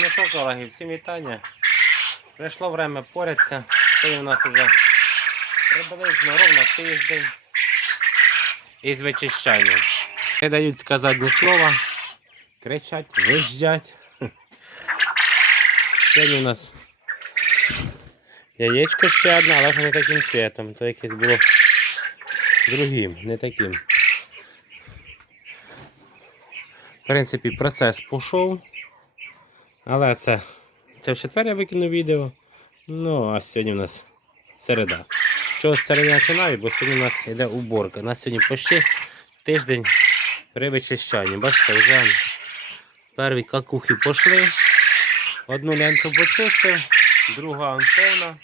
Ну що, колеги, всім вітання. Прийшло время порятися. Сьогодні у нас вже приблизно ровно тиждень із вичищанням. Не дають сказати ні слова, кричать, визжать. Сьогодні у нас яєчко ще одне, але не таким цвітом. То якесь було другим, не таким. В принципі, процес пішов. Але це, це в четвер я викину відео. Ну, а сьогодні у нас середа. Чого з середи починаю, бо сьогодні у нас йде уборка. У нас сьогодні почти тиждень при вичищанні. Бачите, вже перві какухи пішли. Одну ленту почистив, друга повна.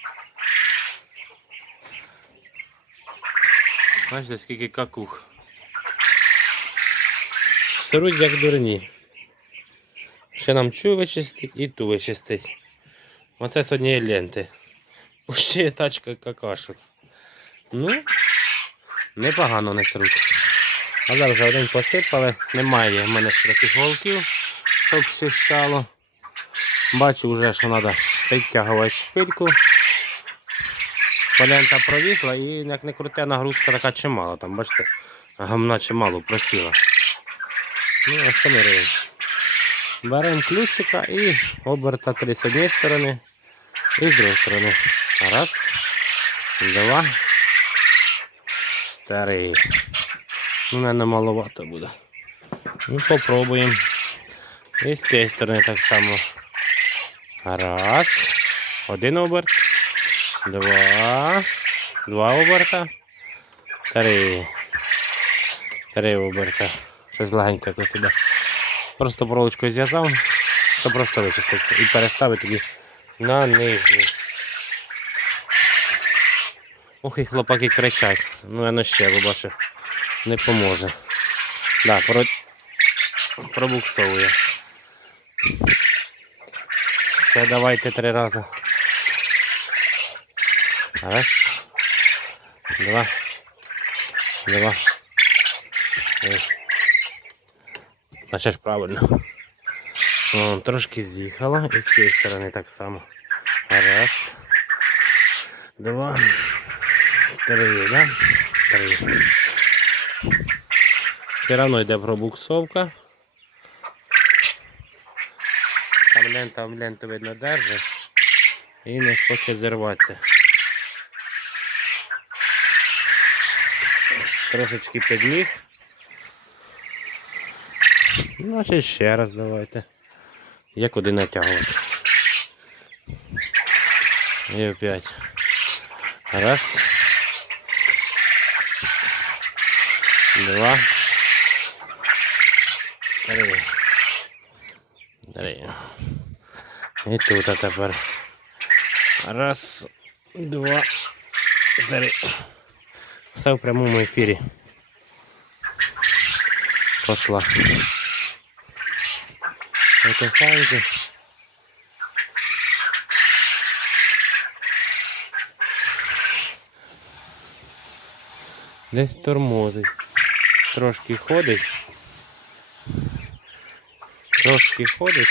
Бачите, скільки какух. Сируть як дурні. Ще нам цю вичистить і ту вичистить. Оце з однієї ленти. Ще тачка какашок. Ну, непогано не сруть. Але вже один посипали. Немає в мене ще таких голків, щоб щищало. Бачу вже, що треба підтягувати шпильку. Полента провісла і як не круте нагрузка така чимала. Там, бачите, гамна чимало просіла. Ну, а що ми робимо? Беремо ключика і оберта три з однієї сторони і з другої сторони. Раз, два, три. Ну, мене маловато буде. Ну, попробуємо. І з цієї сторони так само. Раз. Один оберт. Два. Два оберта. Три. Три оберта. Щось легенько іде. Просто проволочкою зв'язав, то просто вичистити і переставити тоді на нижню. Ох, і хлопаки кричать. Ну я не ще, бачу, не поможе. Да, про... пробуксовує. Ще давайте три рази. Раз. Два. Два. Три. Значить ж правильно. Трошки з'їхало і з цієї сторони так само. Раз. Два. Три, да? Три. Все одно йде пробуксовка. Там лента в ленту видно держить і не хоче зірватися. Трошечки підміг. Значить ще раз давайте. Як куди натягувати. І опять. Раз. Два. Три. Три. І тут тепер. Раз, два, три. Все в прямому ефірі. Пошла. Потихеньку. Десь тормозить. Трошки ходить. Трошки ходить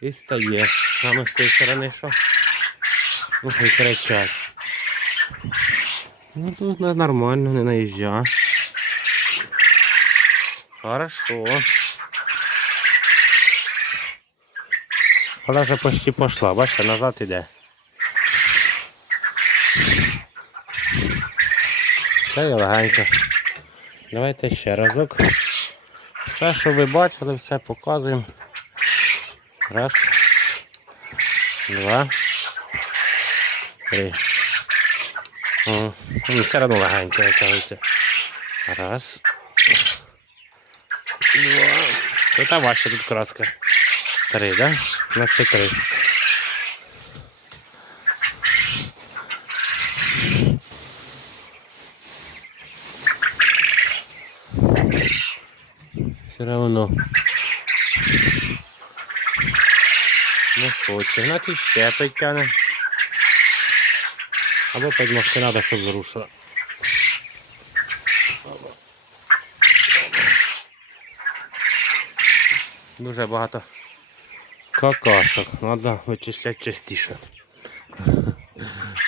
і стає. А ну з тієї сторони що? Ух, і кричать. Ну тут нормально, не наїжджа. Хорошо. Вона вже почти пішла, бачите, назад іде. Це легенько. Давайте ще разок. Все, що ви бачили, все показуємо. Раз. Два. Три. О, все одно легенько, як кажеться. Раз. Два. Тут ваша тут краска. Три, да? На Значить три. Все равно. Не хоче. Значить ще підтягне. Або підмогти треба, щоб зрушила. Дуже багато какашок. Треба вичищати частіше.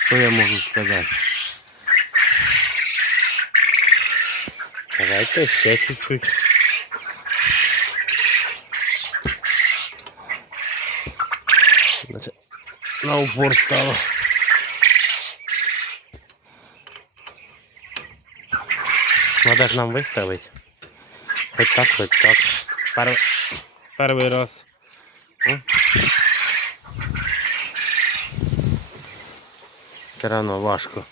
Що я можу сказати? Давайте ще чуть-чуть. Значить, на упор стало. Надо ж нам виставити. Хоч так, хоч так. Пер... Перший раз. Все равно важко.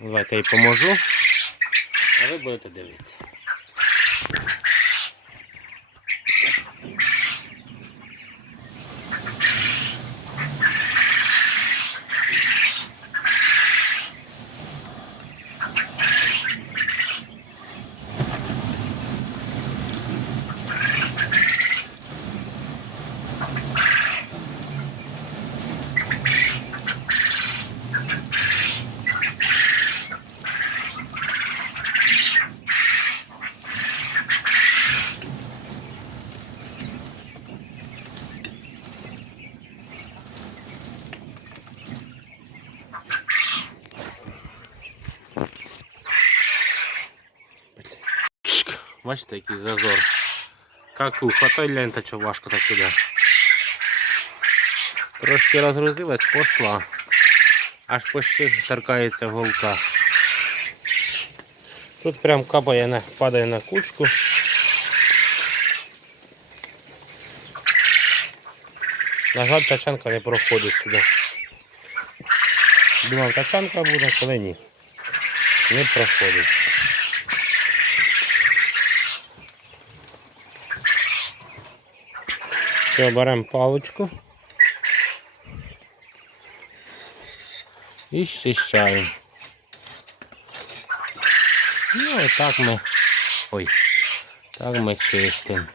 Давайте я поможу. А ви будете дивитися. Бачите, який зазор. Как ухо, той лента, що важко так іде. Трошки розгрузилась, пошла. Аж почти торкається голка. Тут прям капає на, падає на кучку. На жаль, тачанка не проходить сюди. Думав, тачанка буде, коли ні. Не проходить. Все, беремо паличку. І щищаємо. Ну, отак ми. Ой, так ми чистимо.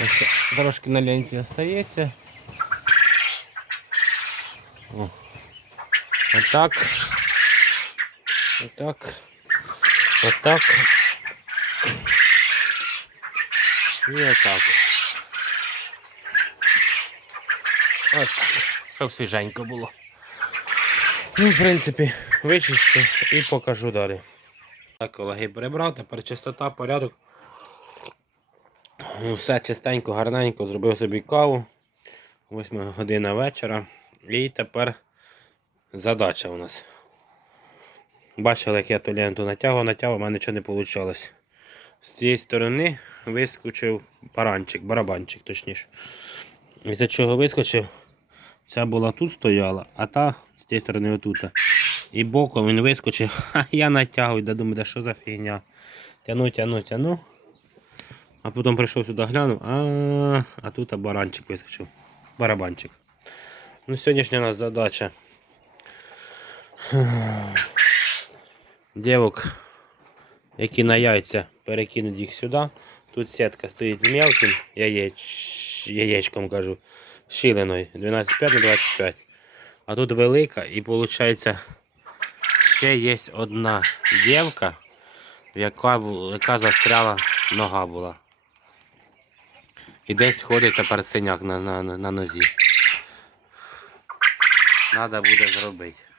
Ось Трошки на ленті остається. О. Отак. Отак. Отак. І отак. Отак. Щоб свіженько було. Ну, в принципі, вичищу і покажу далі. Так, колеги перебрав, тепер чистота, порядок. Ну, Все чистенько, гарненько, зробив собі каву. 8 година вечора. І тепер задача у нас. Бачили, як я ту ленту натягував, натягував, у мене нічого не вийшло. З цієї сторони вискочив баранчик, барабанчик точніше. Із-за чого вискочив, ця була тут стояла, а та з цієї сторони отут. І боком він вискочив, а я натягую, да думаю, да що за фігня. Тяну, тяну, тяну. А потім прийшов сюди глянув, а, а тут баранчик вискочив. Барабанчик. Ну, сьогоднішня у нас задача. Дівок, які на яйця перекинуть їх сюди. Тут сітка стоїть з мелким яєч... яєчком, кажу, щілиною 12,5 на 25. А тут велика і виходить ще є одна дівка, яка, яка застряла нога була. І десь ходить тепер синяк на, на, на нозі. Треба буде зробити.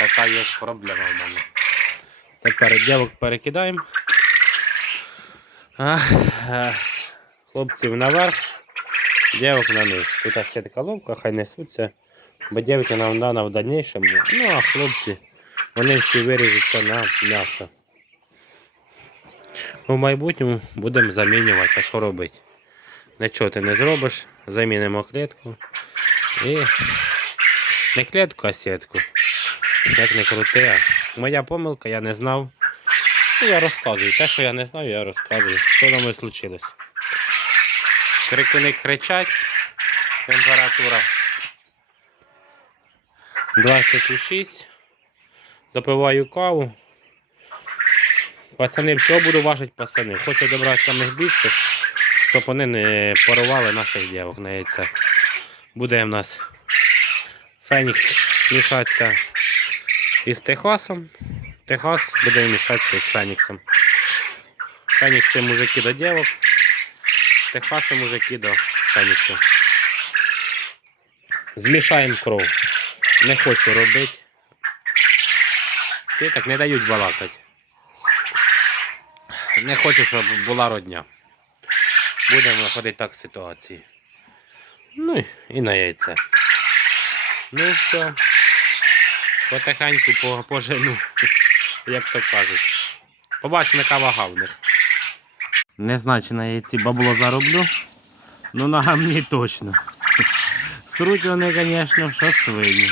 Така є проблема в мене. Тепер дівок перекидаємо. А, хлопців наверх, дівок на низ. Тут ще така ловка, хай несуться. Бо дівки нам дана в дальнішому. Ну а хлопці, вони всі виріжуться на м'ясо. У майбутньому будемо замінювати, а що робити? Нічого ти не зробиш, замінимо клітку. І не клітку, а сітку. Як не крути. Моя помилка, я не знав. Ну, я розказую. Те, що я не знаю, я розказую. Що там і случилось. Крикуни кричать. Температура 26. Допиваю каву. Пацани, чого буду важити пацани? Хочу добрати самих більших, щоб вони не порвали наших дівок на яйце. Буде в нас Фенікс мішатися із Техасом. Техас буде мішатися з Феніксом. Фенікс це мужики до дівок. Техас це мужики до Феніксу. Змішаємо кров. Не хочу робити. Ти так не дають балакати. Не хочу, щоб була родня. Будемо виходити так з ситуації. Ну і- на яйце. Ну все. Потихеньку пожену, як то кажуть. Побачимо, яка вага в них. Не знаю, чи на яйці бабло зароблю. Ну на гамні точно. Сруть вони, звісно, що свині.